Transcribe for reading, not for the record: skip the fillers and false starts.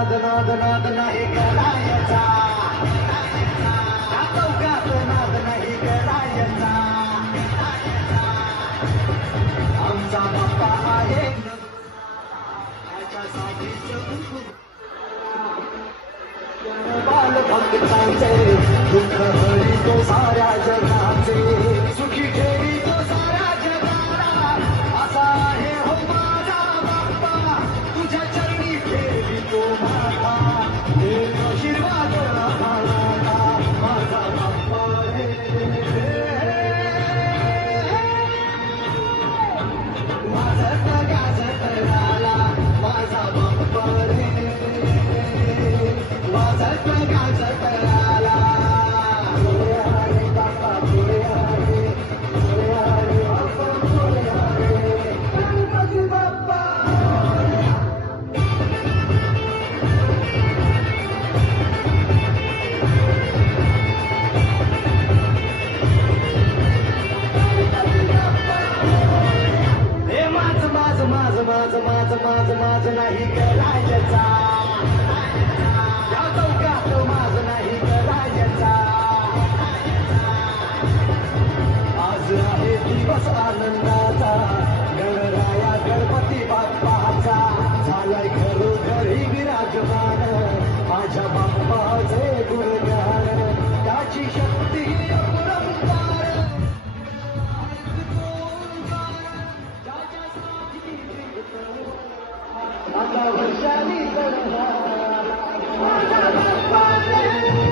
नाद नाद नाद नाही करायचा, या चौकात नाद नाही करायचा. आमचा बाप्पा आहे बाल भक्तांचे दुःख हरितो साऱ्या जगाचे, सुखी ठेवी तो साऱ्या जगाला. असा आहे हो माझा बाप्पा, तुझ्या चरणी ठेवी तो माथा. हे आशीर्वाद आम्हाला माझा बाप्पा रे. वाजत गाजत आला माझा बाप्पा रे. वाजत गाजत आला. पुढे हरे बाप्पा पुढे हरे, पुढे हरे बाप्पा पुढे हरे. गणपती बाप्पा. हे माझ माझ माझ माझ माझ माझ माझ नाही करायचा, या चौकात माझ नाही करायचा. आज आहे दिवस आनंदाचा, गणराया गणपती बाप्पाचा. झालाय घरोघरी विराजमान माझ्या बाप्पाचे गुणगान. त्याची शक्ती अपरंपार, आता वर्षाली माझा बाप्पा रे.